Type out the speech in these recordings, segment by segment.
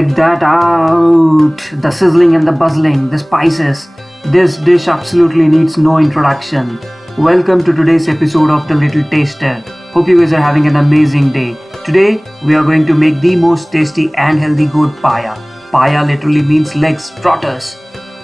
Check that out! The sizzling and the buzzing, the spices. This dish absolutely needs no introduction. Welcome to today's episode of The Little Taster. Hope you guys are having an amazing day. Today, we are going to make the most tasty and healthy goat paya. Paya literally means legs, trotters,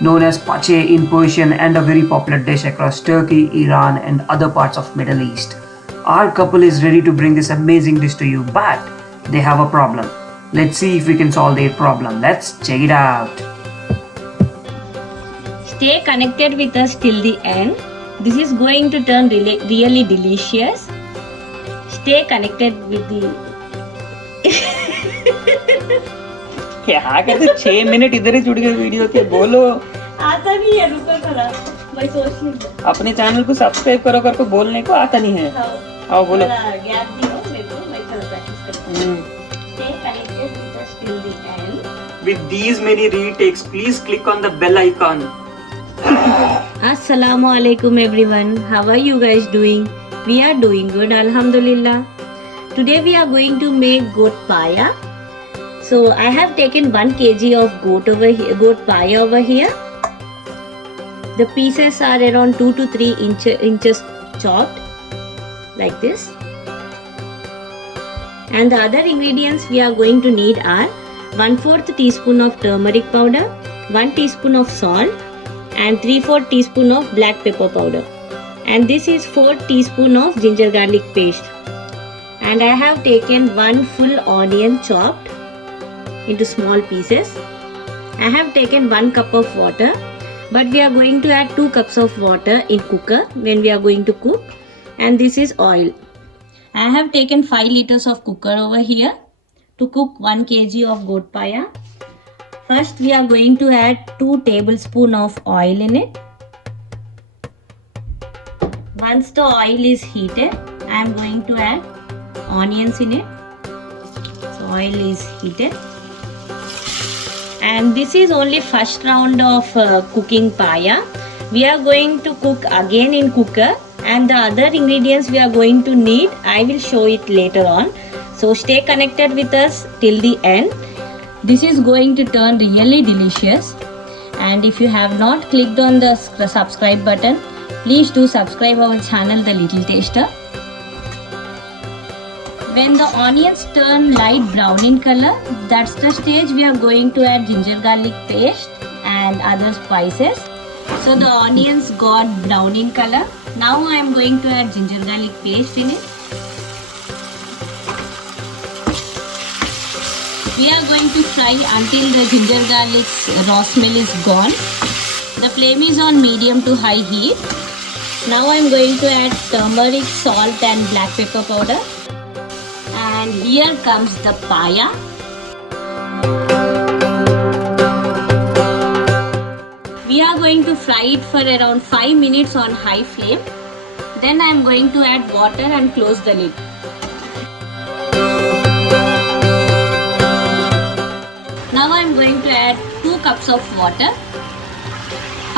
known as pache in Persian and a very popular dish across Turkey, Iran and other parts of Middle East. Our couple is ready to bring this amazing dish to you, but they have a problem. Let's see if we can solve their problem. Let's check it out. Stay connected with us till the end. This is going to turn really delicious. Stay connected with the क्या कहते 6 minute इधर ही जुड़ गए video के बोलो आता नहीं है रुको थोड़ा मैं सोच लूँ अपने चैनल को सब्सक्राइब करो करके बोलने को आता नहीं है आओ बोलो गैप दियो मेरे को मैं थोड़ा प्रैक्टिस करता हूँ Stay connected with us till the end. With these many retakes, please click on the bell icon. Assalamu alaikum everyone. How are you guys doing? We are doing good, Alhamdulillah. Today we are going to make goat paya. So I have taken 1 kg of goat paya over here. The pieces are around 2 to 3 inches chopped like this. And the other ingredients we are going to need are 1/4 teaspoon of turmeric powder, 1 teaspoon of salt and 3/4 teaspoon of black pepper powder. And this is 4 teaspoon of ginger garlic paste. And I have taken 1 full onion chopped into small pieces. I have taken 1 cup of water, but we are going to add 2 cups of water in cooker when we are going to cook. And this is oil. I have taken 5 liters of cooker over here to cook 1 kg of goat paya. First we are going to add 2 tablespoons of oil in it. Once the oil is heated, I am going to add onions in it. So oil is heated. And this is only first round of cooking paya. We are going to cook again in cooker. And the other ingredients we are going to need, I will show it later on. So stay connected with us till the end. This is going to turn really delicious. And if you have not clicked on the subscribe button, please do subscribe our channel The Little Taster. When the onions turn light brown in color, that's the stage we are going to add ginger garlic paste and other spices. So the onions got brown in color. Now I am going to add ginger garlic paste in it. We are going to fry until the ginger garlic's raw smell is gone. The flame is on medium to high heat. Now I am going to add turmeric, salt and black pepper powder. And here comes the paya. We are going to fry it for around 5 minutes on high flame. Then I am going to add water and close the lid. Now I am going to add 2 cups of water,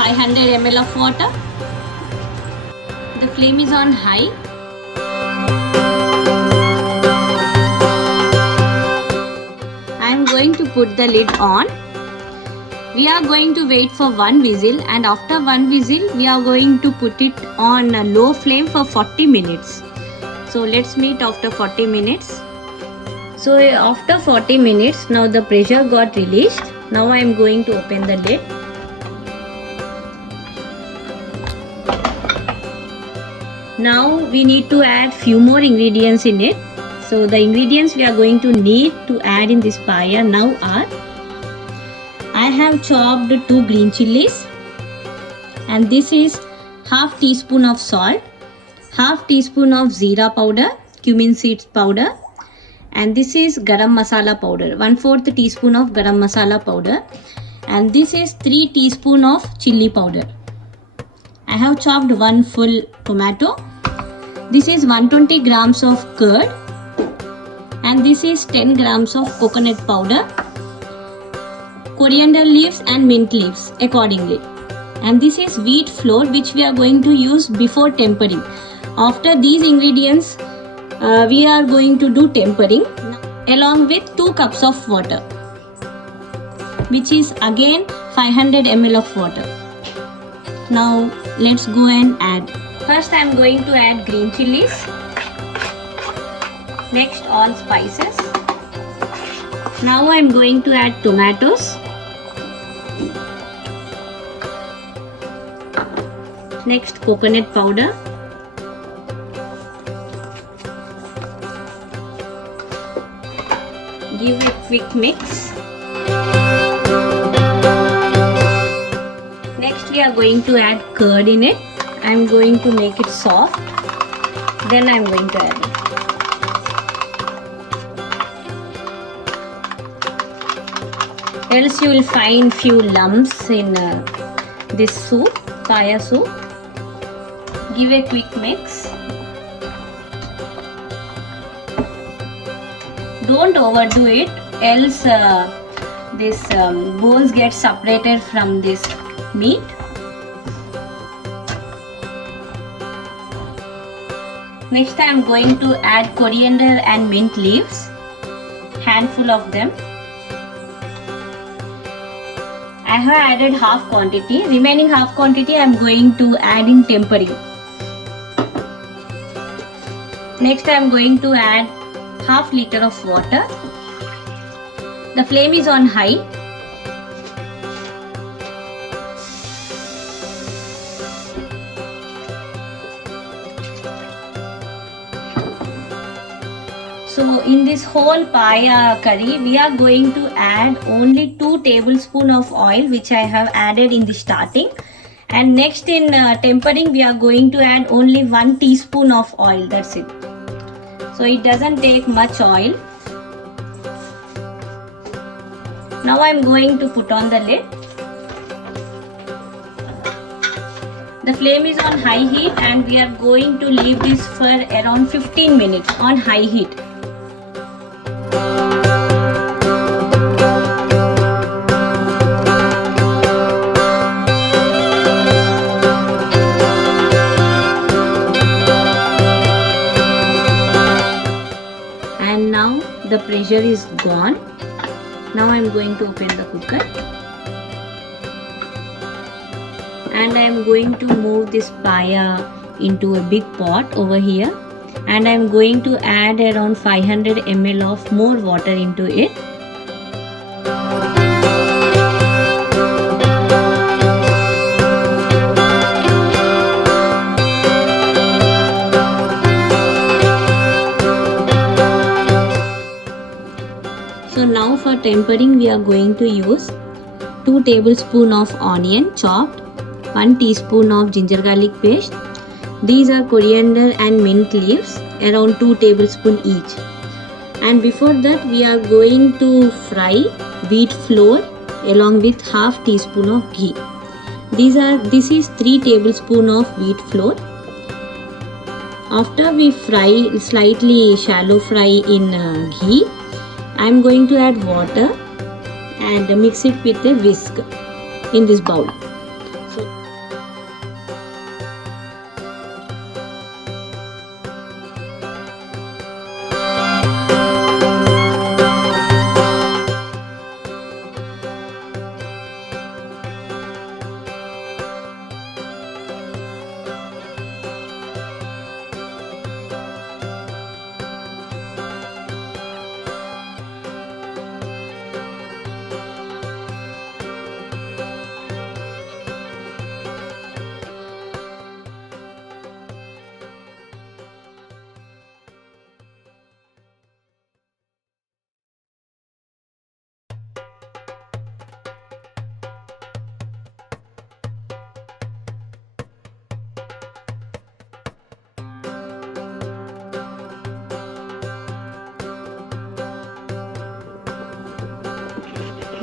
500 ml of water. The flame is on high. I am going to put the lid on. We are going to wait for 1 whistle, and after 1 whistle we are going to put it on a low flame for 40 minutes. So let's meet after 40 minutes. So after 40 minutes, now the pressure got released. Now I am going to open the lid. Now we need to add few more ingredients in it. So the ingredients we are going to need to add in this paya now are, I have chopped 2 green chilies, and this is half teaspoon of salt, half teaspoon of jeera powder, cumin seeds powder, and this is garam masala powder, 1/4 teaspoon of garam masala powder, and this is 3 teaspoon of chili powder. I have chopped 1 full tomato. This is 120 grams of curd, and this is 10 grams of coconut powder, coriander leaves and mint leaves accordingly. And this is wheat flour which we are going to use before tempering. After these ingredients, we are going to do tempering along with 2 cups of water. which is again 500 ml of water. Now let's go and add. First I am going to add green chilies. Next all spices. Now I am going to add tomatoes. Next coconut powder. Give a quick mix. Next we are going to add curd in it. I am going to make it soft. Then I am going to add it. Else you will find few lumps in this soup, paya soup. Give a quick mix. Don't overdo it, else this bones get separated from this meat. Next I am going to add coriander and mint leaves, handful of them. I have added half quantity, remaining half quantity I am going to add in tempering. Next I am going to add half liter of water. The flame is on high. So in this whole paya curry, we are going to add only 2 tablespoons of oil, which I have added in the starting. And next in tempering, we are going to add only 1 teaspoon of oil. That's it. So it doesn't take much oil. Now I am going to put on the lid. The flame is on high heat and we are going to leave this for around 15 minutes on high heat. And now the pressure is gone. Now I am going to open the cooker. And I am going to move this paya into a big pot over here, and I am going to add around 500 ml of more water into it. So now for tempering we are going to use 2 tablespoons of onion chopped, 1 teaspoon of ginger garlic paste. These are coriander and mint leaves, around 2 tablespoons each. And before that we are going to fry wheat flour along with half teaspoon of ghee. This is 3 tablespoons of wheat flour. After we fry, slightly shallow fry in ghee, I am going to add water and mix it with a whisk in this bowl.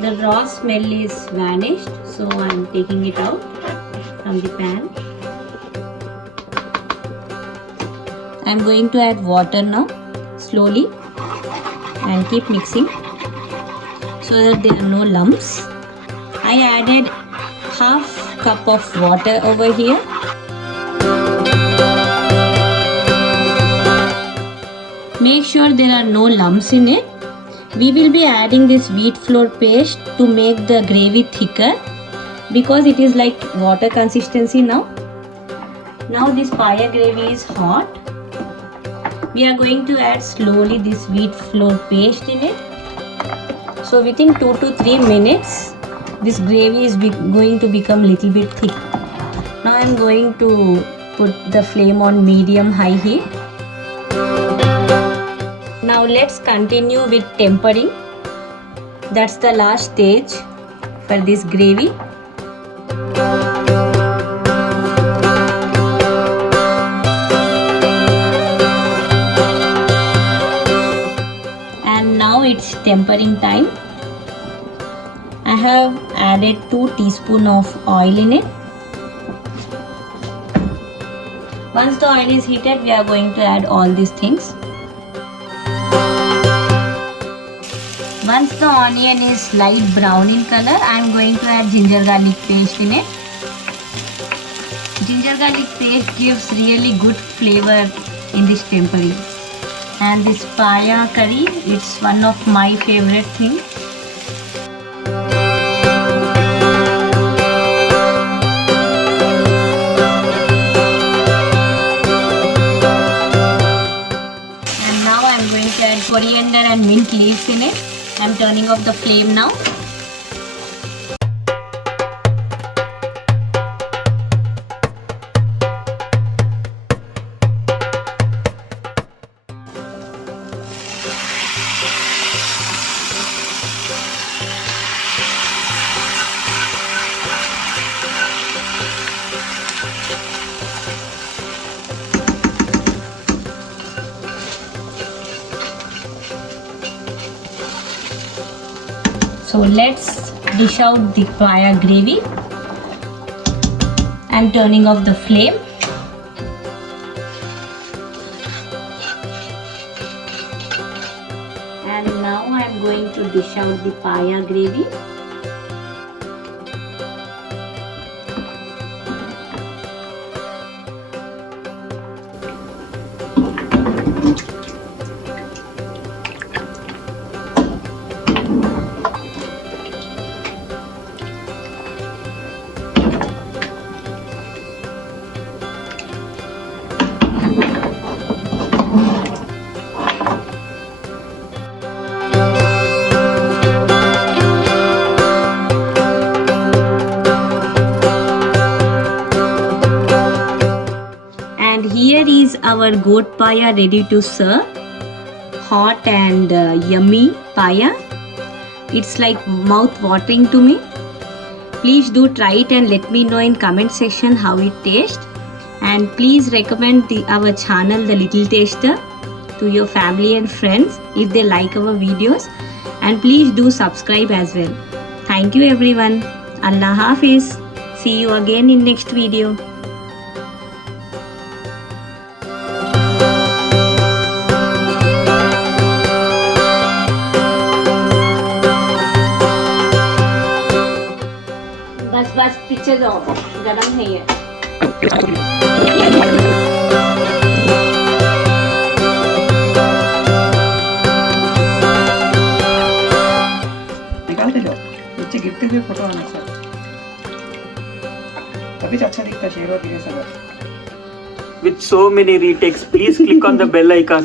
The raw smell is vanished, so I am taking it out from the pan. I am going to add water now, slowly, and keep mixing so that there are no lumps. I added half cup of water over here. Make sure there are no lumps in it. We will be adding this wheat flour paste to make the gravy thicker because it is like water consistency now. Now this paya gravy is hot. We are going to add slowly this wheat flour paste in it. So within 2 to 3 minutes, this gravy is going to become little bit thick. Now I am going to put the flame on medium-high heat. Now let's continue with tempering. That's the last stage for this gravy. And now it's tempering time. I have added 2 teaspoons of oil in it. Once the oil is heated, we are going to add all these things. Once the onion is light brown in color, I am going to add ginger garlic paste in it. Ginger garlic paste gives really good flavor in this tempering. And this paya curry, it's one of my favorite things. And now I am going to add coriander and mint leaves in it. I am turning off the flame now. So let's dish out the paya gravy. I'm turning off the flame. And now I'm going to dish out the paya gravy. And here is our goat paya ready to serve. Hot and yummy paya. It's like mouth watering to me. Please do try it and let me know in comment section how it tastes. And please recommend our channel The Little Taster to your family and friends if they like our videos. And please do subscribe as well. Thank you everyone. Allah Hafiz. See you again in next video. बस पीछे जाओ, गरम है ये। निकालते जाओ, नीचे गिरते हुए फोटो आना सर, तभी अच्छा दिखता शेर और गिरे सब। With so many retakes, please click on the bell icon